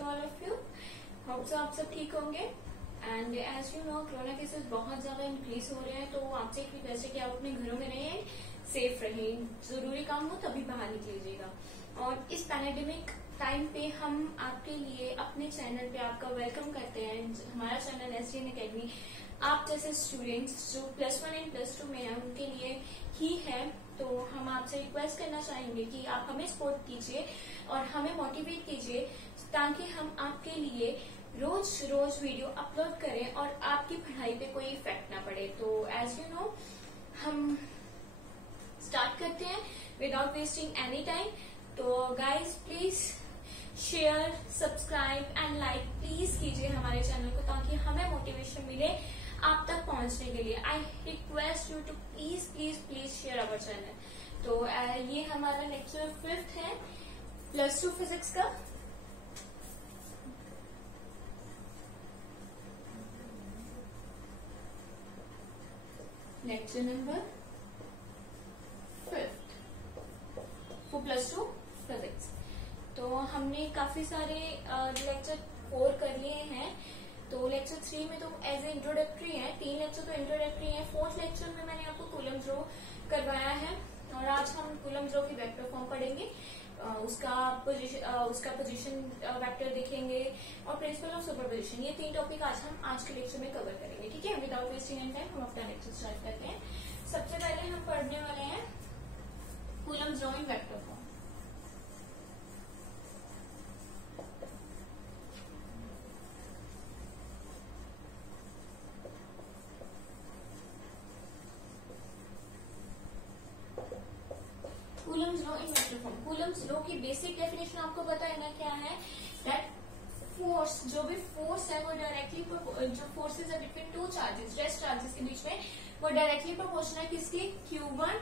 To all of you. Hope so आप सब ठीक होंगे। And as you know corona cases बहुत ज्यादा इंक्रीज हो रहे हैं, तो आपसे एक रिक्वेस्ट है कि आप अपने घरों में रहें, सेफ रहें, जरूरी काम हो तभी बाहर निकलीजिएगा। और इस पैंडेमिक टाइम पे हम आपके लिए अपने चैनल पे आपका वेलकम करते हैं। हमारा चैनल SGN Academy आप जैसे स्टूडेंट्स जो +1 एंड +2 में हैं उनके लिए ही है। तो हम आपसे रिक्वेस्ट करना चाहेंगे कि आप हमें सपोर्ट कीजिए और हमें मोटिवेट कीजिए ताकि हम आपके लिए रोज रोज वीडियो अपलोड करें और आपकी पढ़ाई पे कोई इफेक्ट ना पड़े। तो एज यू नो हम स्टार्ट करते हैं विदाउट वेस्टिंग एनी टाइम। तो guys please share, subscribe and like please कीजिए हमारे चैनल को ताकि हमें मोटिवेशन मिले आप तक पहुंचने के लिए। I request you to please please please share our channel. तो ये हमारा लेक्चर 5th है +2 फिजिक्स का। Lecture number 5th for +2 physics. तो हमने काफी सारे लेक्चर 4 कर लिए हैं। तो लेक्चर 3 में तो एज ए इंट्रोडक्टरी है, 3 लेक्चर तो इंट्रोडक्टरी है। 4th लेक्चर में मैंने आपको कूलम्ब लॉ करवाया है और आज हम कूलम्ब लॉ की वेक्टर फॉर्म पढ़ेंगे, उसका पोजीशन वेक्टर देखेंगे और प्रिंसिपल ऑफ सुपरपोजिशन। ये 3 टॉपिक आज के लेक्चर में कवर करेंगे। ठीक है, विदाउट वेस्टिंग एनी टाइम हम अपना लेक्चर स्टार्ट करते हैं। सबसे पहले हम पढ़ने वाले हैं coulomb law in vector form. Coulomb law in vector form. Coulomb law की बेसिक डेफिनेशन आपको पता है ना क्या है? दैट फोर्स, जो भी फोर्स है वो डायरेक्टली जो फोर्सेज है बिटवीन 2 चार्जेस, रेस्ट चार्जेस के बीच में, वो डायरेक्टली प्रोपोर्शनल है किसकी? Q1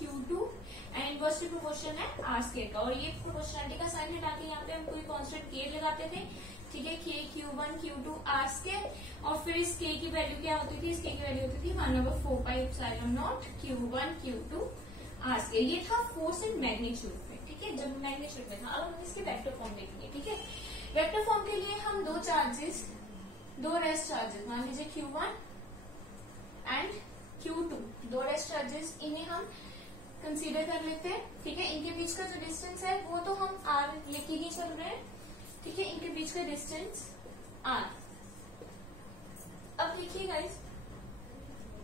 Q2 and inversely proportional है R² का। और ये प्रोपोर्शनलिटी का साइन हटा के यहाँ पे हम कोई कांस्टेंट K लगाते थे। ठीक है, K Q1 Q2 R² और फिर इस K की वैल्यू क्या होती थी? इस K की वैल्यू होती थी 1/4πε0 Q1 Q2 R²। ये था फोर्स इन मैग्नीट्यूड में। ठीक है, जब मैग्नीट्यूड में था। अब हम इसके वेक्टर फॉर्म देखेंगे। ठीक है, वेक्टर फॉर्म के लिए हम 2 चार्जेस, 2 रेस्ट चार्जेस मान लीजिए Q1 and Q2, 2 rest charges, इन्हें हम कंसीडर कर लेते हैं। ठीक है, इनके बीच का जो डिस्टेंस है वो तो हम R लेके ही चल रहे हैं। ठीक है, इनके बीच का डिस्टेंस R। अब देखिए गाइस,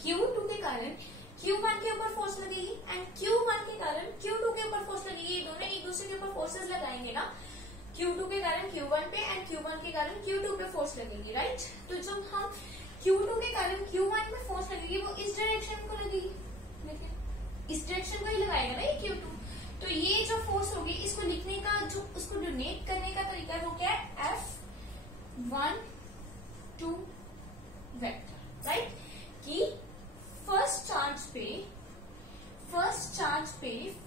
Q2 के कारण Q1 के ऊपर फोर्स लगेगी एंड Q1 के कारण Q2 के ऊपर फोर्स लगेगी। ये दोनों एक दूसरे के ऊपर फोर्सेस लगाएंगे ना, Q2 के कारण Q1 पे एंड Q1 के कारण Q2 पे फोर्स लगेगी, राइट? तो जब हम Q2 के कारण Q1 में फोर्स लगेगी वो इस डायरेक्शन को लगेगी। देखिए, इस डायरेक्शन को ही लगाएगा ना ये Q2। तो ये जो फोर्स होगी इसको लिखने का, जो उसको डोनेट करने का तरीका वो क्या है? F1 2 vector, right? कि फर्स्ट चार्ज पे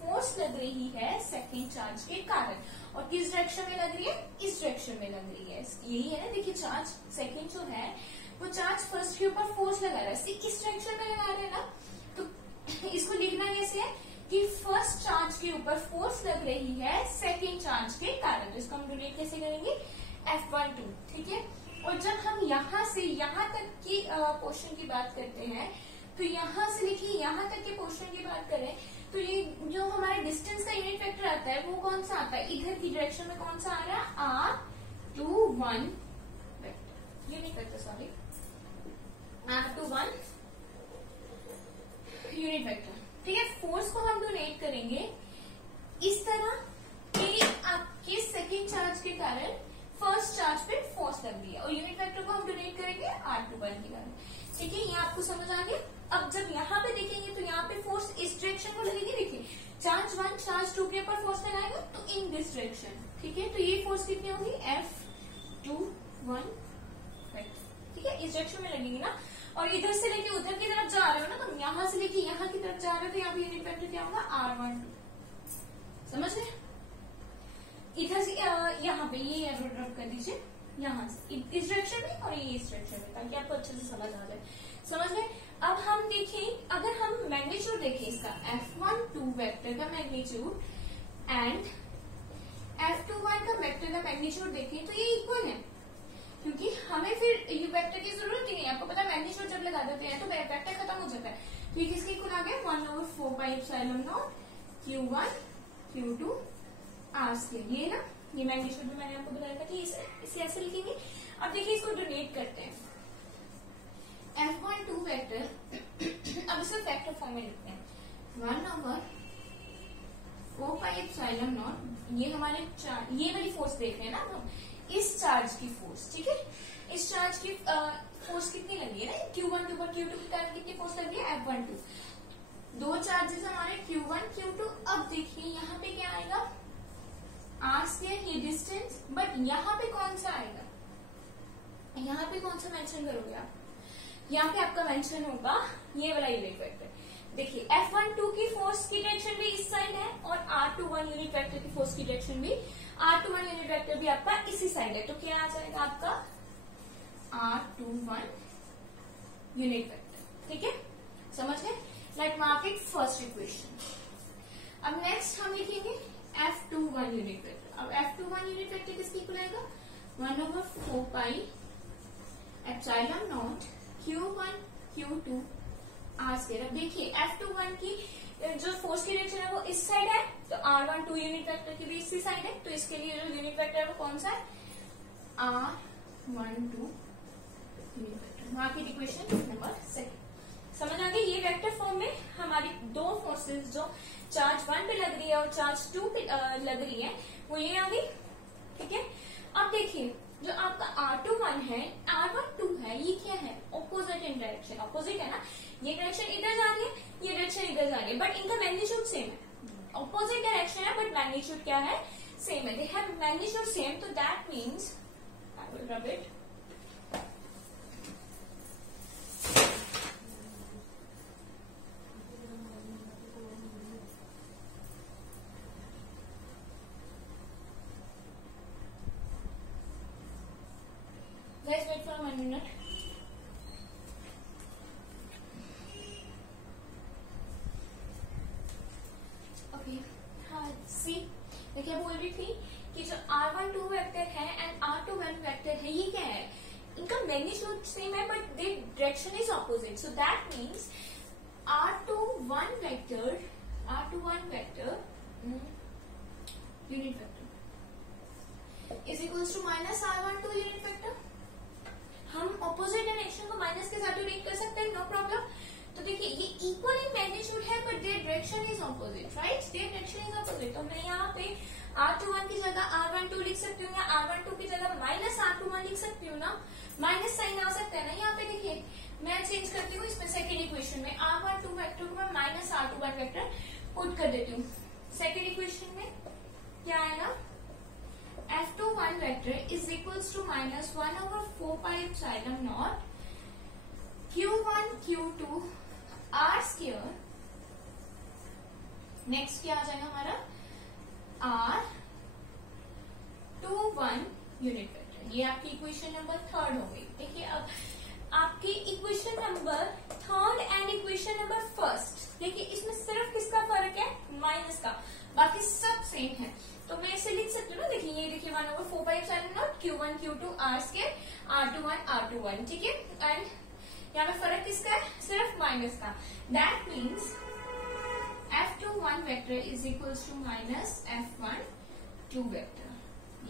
फोर्स लग रही है सेकेंड चार्ज के कारण। और किस डायरेक्शन में लग रही है? इस डायरेक्शन में लग रही है। यही है ना, देखिए चार्ज सेकेंड जो है वो चार्ज फर्स्ट के ऊपर फोर्स लगा रहा है, इस डायरेक्शन में लगा रहा है ना। तो इसको लिखना कैसे है कि फर्स्ट चार्ज के ऊपर फोर्स लग रही है सेकेंड चार्ज के कारण। तो इसको हम डोनेट कैसे करेंगे? F1 2। ठीक है, और जब हम यहाँ से यहाँ तक की पोर्शन की बात करते हैं तो यहाँ से लिखिए यहाँ तक के पोर्शन की बात करें तो ये जो हमारा डिस्टेंस का यूनिट वेक्टर आता है वो कौन सा आता है? इधर की डायरेक्शन में कौन सा आ रहा है? R21 vector, unit vector, sorry, R21 unit vector. ठीक है, फोर्स को हम डोनेट करेंगे इस तरह कि आपके सेकेंड चार्ज के कारण फर्स्ट चार्ज पे फोर्स लग रही है और यूनिट वेक्टर को हम डोनेट करेंगे R21 के कारण। ठीक है, ये आपको समझ आ गया। अब जब यहाँ पे देखेंगे तो यहाँ पे फोर्स इस डायरेक्शन को लगेगी। देखिए, चार्ज 1 चार्ज 2 के ऊपर फोर्स लगाएगा तो इन दिस डायरेक्शन। ठीक है, तो ये फोर्स कितनी होगी? F21 vector. ठीक है, इस डायरेक्शन में लगेगी ना। और इधर से लेके उधर की तरफ जा रहे हो ना, तो यहाँ से लेके यहाँ की तरफ जा रहे हो तो यहाँ पे यूनिट वेक्टर क्या होगा? R12। समझ गए? इधर से यहाँ पे ये एरो ड्रॉप कर दीजिए, यहाँ से इस डायरेक्शन में और ये इस डायरेक्शन में, ताकि आपको अच्छे से समझ आ जाए। समझ गए? अब हम देखें, अगर हम मैग्नीट्यूड देखें इसका F1 2 वेक्टर का मैग्नीट्यूड एंड F21 का वेक्टर का मैग्नीट्यूड देखें तो ये इक्वल है, क्योंकि हमें फिर ये वेक्टर की जरूरत ही नहीं है। आपको पता है मैग्नीट्यूड जब लगा देते हैं तो वेक्टर खत्म हो जाता है। तो ये किसके इक्वल आ गया 1/4πε0 Q1 Q2 R स्क्वायर। ये ना ये मैग्नीट्यूड भी मैंने आपको बताया था कि इसे ऐसे लिखेंगे। अब देखिए इसको डोनेट करते हैं। F12 वेक्टर अब इसे वेक्टर फॉर्म में लिखते हैं 1/4πε0। ये हमारे ये वाली फोर्स देख रहे हैं ना हम, इस चार्ज की फोर्स, ठीक है। इस चार्ज की फोर्स कितनी लगी है ना, Q1 के ऊपर Q2 के कारण कितनी फोर्स लगी है F12। दो चार्जेस हमारे Q1 Q2। अब देखिए यहाँ पे क्या आएगा R स्क्वायर, ये डिस्टेंस, बट यहाँ पे कौन सा आएगा, यहाँ पे कौन सा मेंशन करोगे आप, यहाँ पे आपका मेंशन होगा ये वाला यूनिट वेक्टर। देखिए F12 की फोर्स की डायरेक्शन भी इस साइड है और R21 यूनिट वेक्टर की फोर्स की डायरेक्शन भी, R21 यूनिट वेक्टर भी आपका इसी साइड है। तो क्या आ जाएगा आपका R21 यूनिट वेक्टर, ठीक है, समझ गए। Like mark it first equation. अब नेक्स्ट हम लिखेंगे F21 यूनिट वेक्टर। अब F21 यूनिट वेक्टर किसकी इक्वल आएगा 1/4πε0 Q1 Q2 R स्क्वायर। अब देखिए F21 की जो फोर्स की डायरेक्शन है वो इस साइड है, तो R12 यूनिट वेक्टर की भी इसी साइड है, तो इसके लिए जो यूनिट वेक्टर है वो कौन सा है R12 unit vector. Market equation number second. समझ आ गई। ये वेक्टर फॉर्म में हमारी दो फोर्सेस जो चार्ज 1 पे लग रही है और चार्ज 2 पे लग रही है वो ये आ गई, ठीक है। अब देखिए जो आपका R21 है R12 है, ये क्या है ऑपोजिट इन डायरेक्शन, ऑपोजिट है ना, ये डायरेक्शन इधर जा रही है, ये डायरेक्शन इधर जा रही है, बट इनका मैग्नीट्यूड सेम है। ऑपोजिट डायरेक्शन है बट मैग्नीट्यूड क्या है सेम है, दे हैव मैग्नीट्यूड सेम। तो that means I will rub it, Guys, wait for 1 minute. Okay, हाँ सी मैं क्या बोल रही थी कि जो R12 वेक्टर है एंड R21 वेक्टर है ये क्या है, इनका मैग्नीट्यूड सेम है but the direction is opposite. So that means R21 vector unit vector is equals to minus R12 unit vector. हम ऑपोजिट डायरेक्शन को माइनस के साथ रीड कर सकते हैं, नो प्रॉब्लम। तो देखिए ये इक्वल इन मैग्नीट्यूड है but their direction is opposite, right, their direction is opposite. तो मैं यहाँ पे R21 की जगह R12 लिख सकती हूँ या R12 की जगह माइनस R21 लिख सकती हूँ ना, माइनस साइन आ सकता है ना यहाँ पे। देखिए मैं चेंज करती हूँ इसमें सेकेंड इक्वेशन में R12 वेक्टर को मैं माइनस R21 वेक्टर पुट कर देती हूँ। सेकेंड इक्वेशन में क्या आएगा F21 vector is equals to minus 1/4πε0 Q1 Q2 R square। Next क्या आ जाएगा हमारा R21 यूनिट वेक्टर। ये आपकी इक्वेशन नंबर थर्ड हो गई। देखिए अब आपकी equation number third and equation number first, देखिए इसमें सिर्फ किसका फर्क है माइनस का, बाकी सब सेम है। तो मैं इसे लिख सकती हूँ ना, देखिए ये देखिए 1/4πε0 Q1 Q2 R square R21, ठीक है। एंड यहाँ पे फर्क किसका है सिर्फ माइनस का। That means F21 vector is equals to minus F12 vector.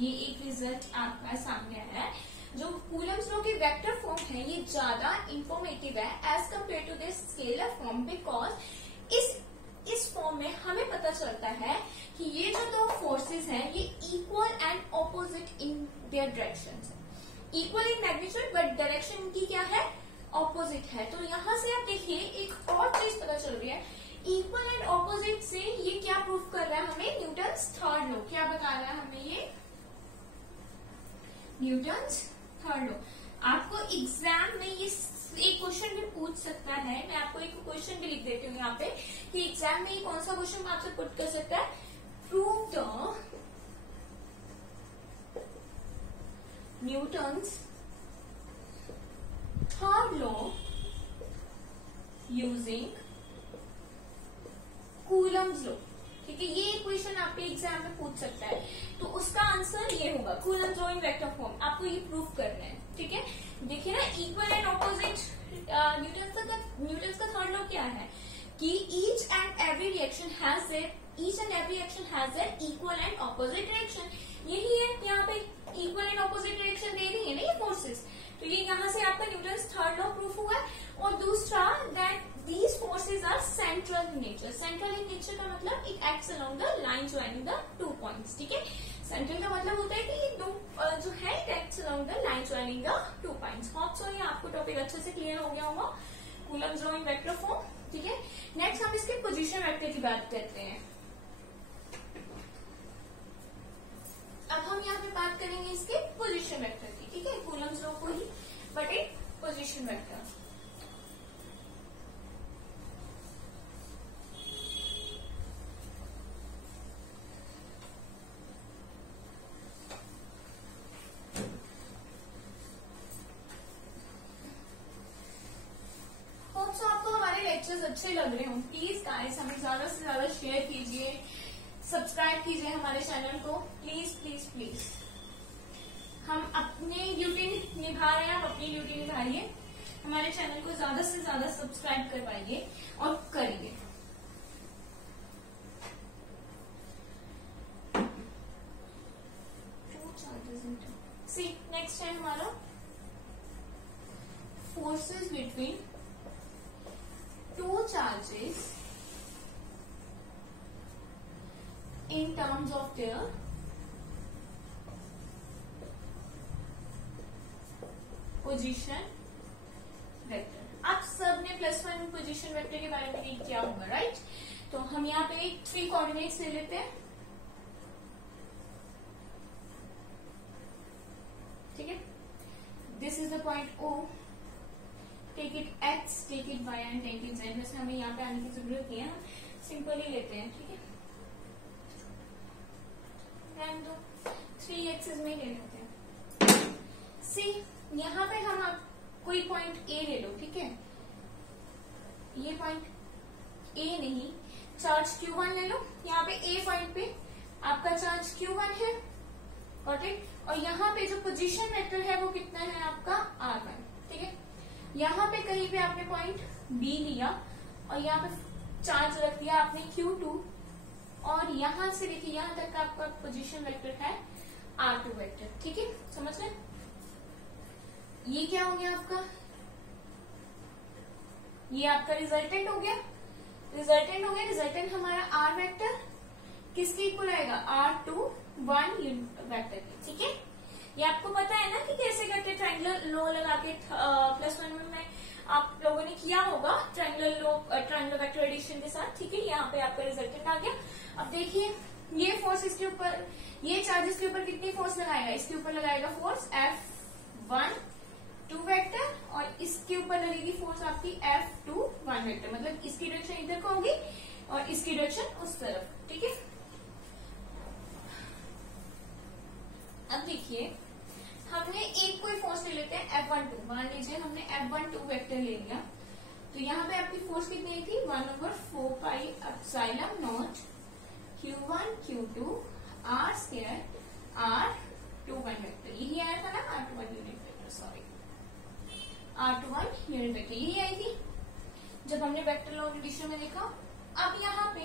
ये एक रिजल्ट आपका सामने आया है। जो कूलम्स लॉ की वेक्टर फॉर्म है ये ज्यादा इंफॉर्मेटिव है as compare to this scalar form, because इस फॉर्म में हमें पता चलता है कि ये जो दो फोर्सेस हैं ये equal and opposite in their directions, equal in magnitude but direction इनकी क्या है ऑपोजिट है। तो यहाँ से आप देखिए एक और चीज पता चल रही है, इक्वल एंड ऑपोजिट से ये क्या प्रूफ कर रहा है हमें न्यूटन्स थर्ड लॉ। क्या बता रहा है हमें ये न्यूटन्स थर्ड लॉ। आपको एग्जाम में ये एक क्वेश्चन भी पूछ सकता है, मैं आपको एक क्वेश्चन भी लिख देती हूँ यहाँ पे कि एग्जाम में ये कौन सा क्वेश्चन आपसे पुट कर सकता है, prove the Newton's third law using Coulomb's law. ठीक है, ये एक क्वेश्चन आपके एग्जाम में पूछ सकता है, तो उसका आंसर ये होगा कूलम्ब ड्राइंग वेक्टर फॉर्म। आपको ये प्रूफ करना है, ठीक है। देखिए ना, इक्वल एंड ऑपोजिट, न्यूटन्स का थर्ड लॉ क्या है कि each and every reaction has their equal and opposite reaction. यही है, यहाँ पे इक्वल एंड ऑपोजिट रिएक्शन दे रही है ना ये फोर्सेस, तो ये यहाँ से आपका न्यूटन्स थर्ड लॉ प्रूफ हुआ है। और दूसरा, that these forces are central in nature. Central in nature का मतलब it acts along the line joining the 2 points, ठीक है। सेंट्रल का मतलब होता है कि ये दो जो है it acts along the line joining the 2 points. Hope so ये आपको टॉपिक अच्छे से क्लियर हो गया होगा, कूलम्ब ड्राइंग वेक्टर फॉर्म, ठीक है। नेक्स्ट हम इसके पोजीशन वेक्टर की बात करते हैं। अब हम यहाँ पे बात करेंगे इसके पोजीशन वेक्टर की, ठीक है, कूलम्ब लॉ को ही, बट इन पोजीशन वेक्टर। आपको हमारे लेक्चर्स अच्छे लग रहे हों, प्लीज गाइस हमें ज्यादा से ज्यादा शेयर कीजिए, सब्सक्राइब कीजिए हमारे चैनल को, प्लीज प्लीज प्लीज। हम अपनी ड्यूटी निभा रहे हैं, आप अपनी ड्यूटी निभाइए, हमारे चैनल को ज्यादा से ज्यादा सब्सक्राइब करवाइए और करिए। सी नेक्स्ट है हमारा forces between two charges in terms of their position vector. आप सब ने +1 पोजीशन वेक्टर के बारे में रीड किया होगा, राइट। तो हम यहाँ पे 3 कोऑर्डिनेट्स ले लेते हैं, ठीक है। This is the point O, take it x, take it y and take it z। वैसे हमें यहाँ पे आने की जरूरत नहीं है, हम सिंपल ही लेते हैं, ठीक है। रहने दो, 3 एक्सेस में ही ले लेते हैं। सी यहाँ पे हम आप कोई पॉइंट A ले लो, ठीक है। ये पॉइंट A नहीं, चार्ज Q1 ले लो। यहाँ पे A पॉइंट पे आपका चार्ज Q1 है, गॉट इट। और यहाँ पे जो पोजीशन वेक्टर है वो कितना है आपका R1, ठीक है। यहाँ पे कहीं पे आपने पॉइंट B लिया और यहाँ पे चार्ज रख दिया आपने Q2, और यहाँ से लेके यहाँ तक का आपका पोजीशन वेक्टर है R2 वेक्टर, ठीक है। समझ गए? ये क्या हो गया आपका, ये आपका रिजल्टेंट हो गया। रिजल्टेंट हमारा R वेक्टर किसके इक्वल आएगा, R2 1 वेक्टर के, ठीक है। ये आपको पता है ना कि कैसे करके ट्रायंगुलर लॉ लगा के +1 में आप लोगों ने किया होगा, ट्रायंगुलर वेक्टर एडिशन के साथ, ठीक है। यहाँ पे आपका रिजल्टेंट आ गया। अब देखिए, ये फोर्स इसके ऊपर, ये चार्ज इसके ऊपर कितनी फोर्स लगाएगा, इसके ऊपर लगाएगा फोर्स F1 2 वेक्टर, और इसके ऊपर लगेगी फोर्स आपकी F2 1 वेक्टर। मतलब इसकी डायरेक्शन इधर को होगी और इसकी डायरेक्शन उस तरफ, ठीक है। अब देखिए, हमने एक कोई फोर्स ले लेते हैं F12। मान लीजिए हमने F12 वेक्टर ले लिया, तो यहाँ पे आपकी फोर्स कितनी थी, 1/4 pi epsilon naught Q1 Q2 R² R21 vector. यही आया था ना, R21 unit vector, sorry R21 unit vector, यही आई थी जब हमने वेक्टर लॉ एडिशन में देखा। अब यहाँ पे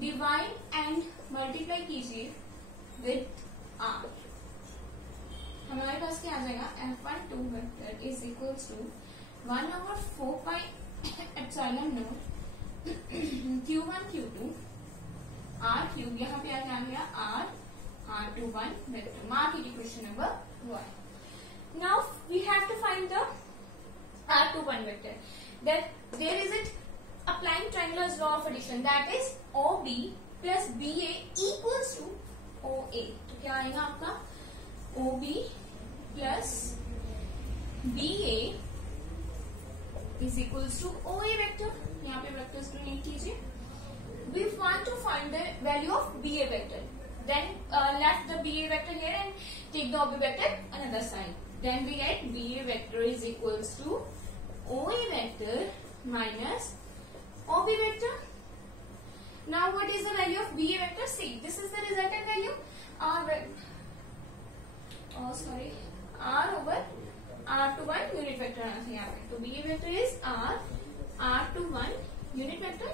डिवाइड एंड मल्टीप्लाई कीजिए विथ R, हमारे पास क्या आ जाएगा, F12 vector is equals to 1/4 pi epsilon naught Q1 Q2 R3। यहाँ पे आ गया R21 vector. Mark it equation number 1। Now we have to find the R21 vector, that there is it applying triangular law of addition, that is OB plus BA equals to OA। तो क्या आएगा आपका, OB plus BA is equals to OA vector। यहाँ पे vectors donate कीजिए। We want to find the value of BA vector, then left the BA vector here and take the OB vector another side, then we get BA vector is equals to OA vector minus OB vector। Now what is the value of BA vector? See, this is the resultant value R over R21 unit vector आना चाहिए यहाँ पे. तो BA vector is R21 unit vector.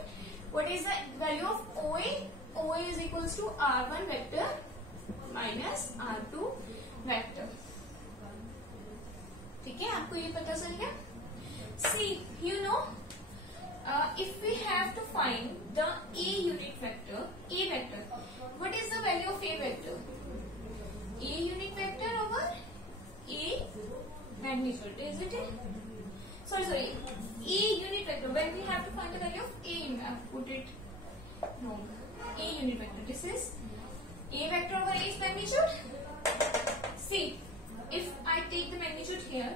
What is the value of OA? OA is equals to R1 vector minus R2 vector. ठीक है, आपको ये पता चल गया. See, you know, if we have to find the A unit vector, A vector, what is the value of A vector? A unit vector over A magnitude, isn't it? Sorry, A unit vector. When we have to find the value of A, I put it wrong. A unit vector. This is A vector over A's magnitude. See, if I take the magnitude here,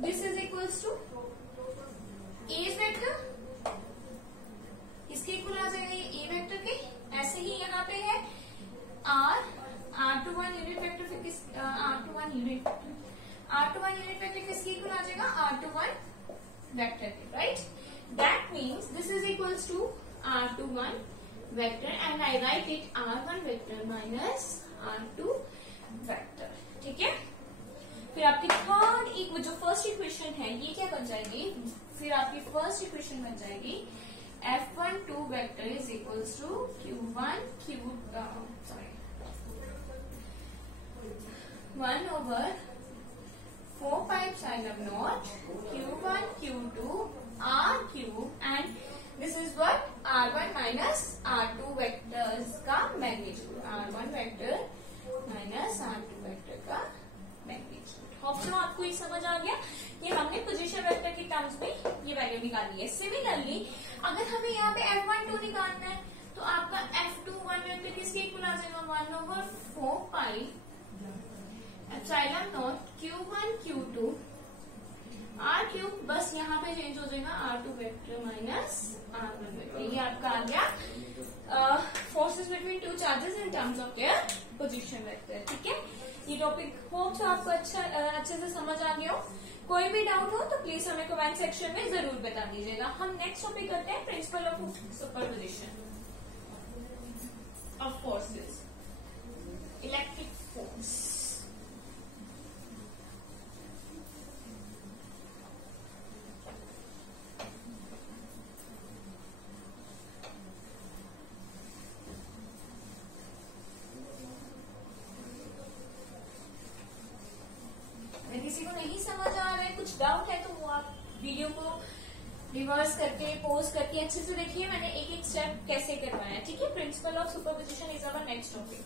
this is equals to A's vector. इसके equal आ जाएगा ये A vector के. ऐसे ही यहाँ पे है R21 unit vector फिर किस R21 यूनिट वेक्टर किसके इक्वल आ जाएगा? R21 वेक्टर के, right? That means this is equals to R21 vector and I write it R1 vector minus R2 vector. ठीक है, फिर आपकी थर्ड जो फर्स्ट इक्वेशन है ये क्या बन जाएगी? फिर आपकी फर्स्ट इक्वेशन बन जाएगी F12 vector is equals to Q1 1 over 4 pi epsilon naught Q1 Q2 R cube and this is what R1 minus R2 vectors का magnitude. R1 vector minus R2 vector का magnitude. होप सो आपको ये समझ आ गया. ये हमने position vector की terms में ये वैल्यू निकाली है. सिमिलरली अगर हमें यहाँ पे F12 निकालना है तो आपका F21 वेक्टर किसके इक्वल आ जाएगा? 1 over 4 pi epsilon naught Q1 Q2 R cube. बस यहाँ पे चेंज हो जाएगा R2 vector minus R1 vector. ये आपका आ गया forces between two charges in terms of their position vector. ठीक है, ये टॉपिक होप सो आपको अच्छे से समझ आ गया हो. कोई भी डाउट हो तो प्लीज हमें कमेंट सेक्शन में जरूर बता दीजिएगा. हम नेक्स्ट टॉपिक करते हैं principle of superposition of forces, electric force. किसी को नहीं समझ आ रहा है, कुछ डाउट है तो वो आप वीडियो को रिवर्स करके पॉज करके अच्छे से देखिए मैंने एक एक स्टेप कैसे करवाया है. ठीक है, principle of superposition is our next topic.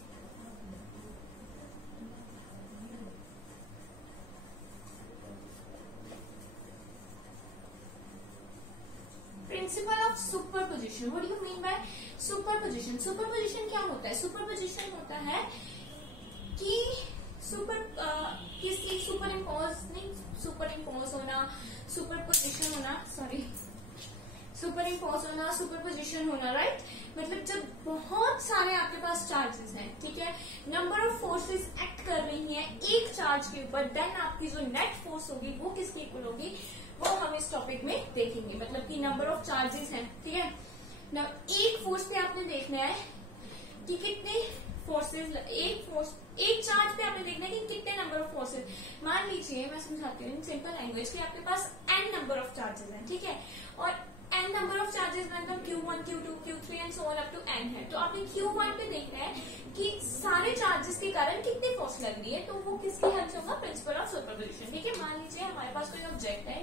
Principle of superposition. What do you mean by superposition? Superposition क्या होता है? सुपरपोजिशन होता है कि किसी सुपर इम्पोज होना, सुपरपोजिशन होना, सुपरपोजिशन होना, राइट? मतलब जब बहुत सारे आपके पास चार्जेस हैं, ठीक है, नंबर ऑफ फोर्सेस एक्ट कर रही हैं एक चार्ज के ऊपर, देन आपकी जो नेट फोर्स होगी वो किसकी इक्वल होगी वो हम इस टॉपिक में देखेंगे. मतलब कि नंबर ऑफ चार्जेस हैं, ठीक है ना. एक फोर्स पे आपने देखना है कि कितने फोर्सेस, एक चार्ज पे आपने देखना है कि कितने नंबर ऑफ फोर्सेस. मान लीजिए मैं समझाती हूँ इन सिंपल लैंग्वेज कि आपके पास n नंबर ऑफ चार्जेस हैं, ठीक है, और n नंबर ऑफ चार्जेस मतलब Q1 Q2 Q3 and so on up to n है. तो आपने Q1 पे देखना है कि सारे चार्जेस के कारण कितनी फोर्स लग रही है. तो वो किसकी हेल्प से होगा? Principal of superposition. ठीक है, मान लीजिए हमारे पास कोई ऑब्जेक्ट है,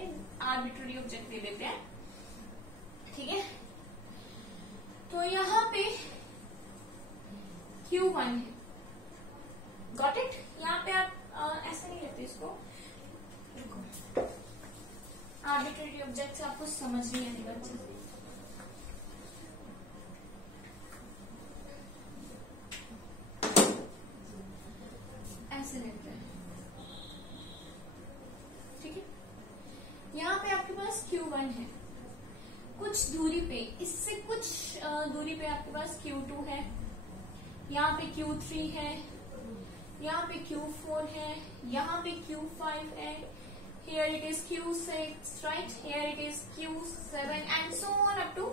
आर्बिट्ररी ऑब्जेक्ट ले लेते हैं, ठीक है. तो यहाँ पे Q1 है, गॉट इट. यहाँ पे आप ऐसे नहीं लेते इसको, आर्बिट्ररी ऑब्जेक्ट से आपको समझ नहीं आएगा अच्छे से. ऐसे लेते हैं, ठीक है. यहाँ पे आपके पास Q1 है, कुछ दूरी पे, इससे कुछ दूरी पे आपके पास Q2 है, यहाँ पे Q3 है, यहाँ पे Q4 है, यहाँ पे Q5 है, here it is Q6, right? Here it is Q7 and so on up to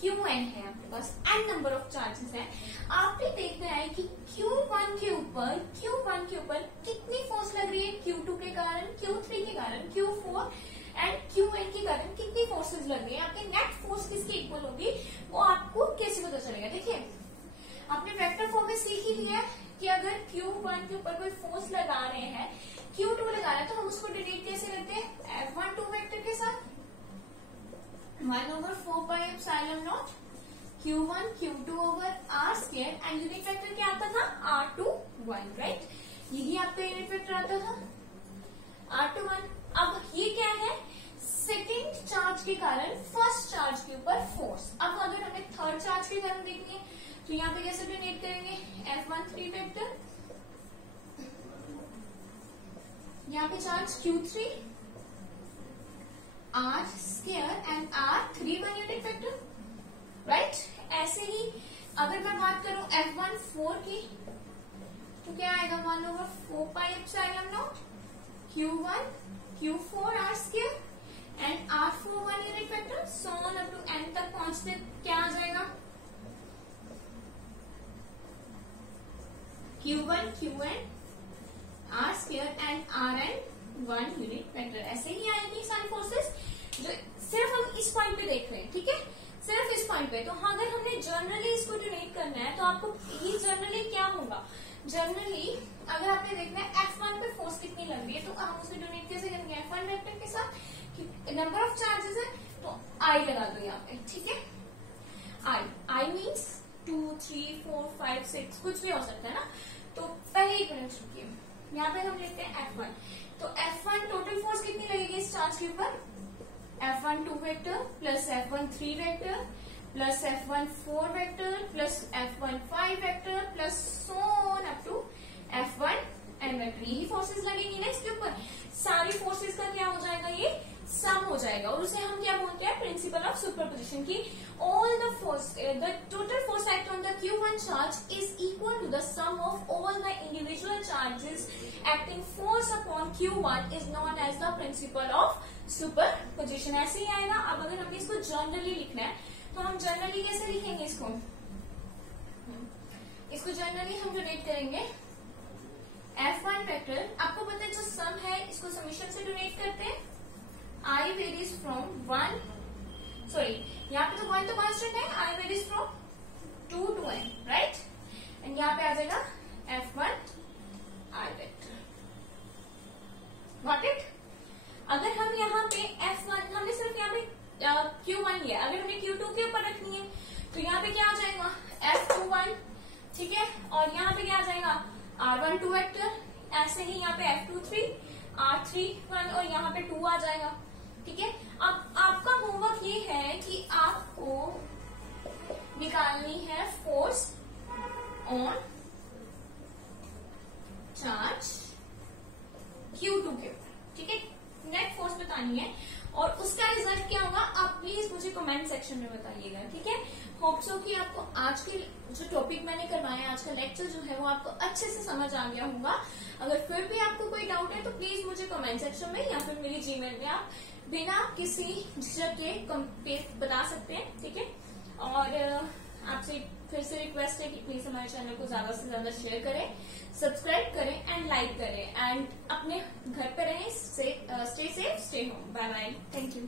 Qn है आपके पास, n नंबर ऑफ चार्जेस है। आपने देखना है कि Q1 के ऊपर कितनी फोर्स लग रही है, Q2 के कारण, Q3 के कारण, Q4 एंड Qn के कारण कितनी फोर्सेज लग रही है। आपकी नेट फोर्स किसकी इक्वल होगी वो आपको कैसे पता चलेगा। देखिए आपने वेक्टर फॉर्म में सीख ही लिया कि अगर Q1 के ऊपर कोई फोर्स लगा रहे हैं, Q2 लगा रहे हैं, तो हम उसको डिनोट कैसे करते हैं, F12 वेक्टर के साथ 1/4πε0 Q1 Q2 over R square and unit vector क्या आता था, R21, राइट। यही आपका यूनिट वेक्टर आता था R21। अब ये क्या है, सेकेंड चार्ज के कारण फर्स्ट चार्ज के ऊपर फोर्स। अब अगर हमें थर्ड चार्ज के कारण देखनी है तो यहाँ पे कैसे डिनोट करेंगे, F13 वेक्टर, यहाँ पे charge Q3 R square and R31 unit vector, right. ऐसे ही अगर मैं बात करूं F14 की तो क्या आएगा, 1/4πε0 Q1 Q4 R square and R41 unit vector, so on up to n तक पहुंचते क्या आ जाएगा, Q1 Qn R square and Rn1 unit vector. ऐसे ही आएगी सारी फोर्सेस, जो सिर्फ हम इस पॉइंट पे देख रहे हैं, ठीक है, सिर्फ इस पॉइंट पे। तो अगर हमने जनरली इसको डिनोट करना है तो आपको ये जनरली क्या होगा, जनरली अगर आपने देखना है F1 पे फोर्स कितनी लग रही है तो हम उसे डिनोट कैसे करेंगे, F1 वेक्टर के साथ, नंबर ऑफ चार्जेस है तो I लगा दो यहाँ पे, ठीक है। I मीन्स 2 3 4 5 6 कुछ भी हो सकता है ना। तो पहले ही करंट रुकिए, यहाँ पे हम लेते हैं F1, तो F1 टोटल फोर्स कितनी लगेगी इस चार्ज के ऊपर, F12 vector plus F13 vector plus F14 vector plus F15 vector plus so on up to F1n vector. यही फोर्सेस लगेंगी ना इसके ऊपर, सारी फोर्सेस का क्या हो जाएगा, ये सम हो जाएगा, और उसे हम क्या बोलते हैं, प्रिंसिपल ऑफ सुपरपोजिशन की। All the force, the total force act on the Q1 charge is equal to the sum of all the individual charges acting force upon Q1 is known as the principle of superposition. ऐसे ही आएगा। अब अगर हमें इसको generally लिखना है तो हम जनरली कैसे लिखेंगे इसको जनरली हम डोनेट करेंगे F1 वेक्टर। आपको पता है जो सम है इसको समीशन से डोनेट करते हैं, I वेरीज फ्रॉम 1, सॉरी यहाँ पे तो 1 तो कांस्टेंट है, I varies from 2 to n, right. And यहाँ पे आ जाएगा F1 I vector, got it. अगर हम यहाँ पे F1, हमने सिर्फ यहाँ पे Q1 लिया, अगर हमें Q2 के ऊपर रखनी है तो यहाँ पे क्या आ जाएगा, F21, ठीक है, और यहाँ पे क्या आ जाएगा R12 वेक्टर, ऐसे ही यहाँ पे F23 R31 और यहाँ पे 2 आ जाएगा, ठीक है। अब आपका होमवर्क ये है कि आपको निकालनी है फोर्स ऑन चार्ज Q2 के ऊपर, ठीक है, नेट फोर्स बतानी है और उसका रिजल्ट क्या होगा आप प्लीज मुझे कमेंट सेक्शन में बताइएगा, ठीक है। होप सो कि आपको आज के जो टॉपिक मैंने करवाया, आज का लेक्चर जो है वो आपको अच्छे से समझ आ गया होगा। अगर फिर भी आपको कोई डाउट है तो प्लीज मुझे कमेंट सेक्शन में या फिर मेरी जीमेल में आप बिना किसी झिझक के बता सकते हैं, ठीक है। और आपसे फिर से रिक्वेस्ट है कि प्लीज हमारे चैनल को ज्यादा से ज्यादा शेयर करें, सब्सक्राइब करें एंड लाइक करें, एंड अपने घर पे रहें, stay safe, stay home. Bye bye, thank you.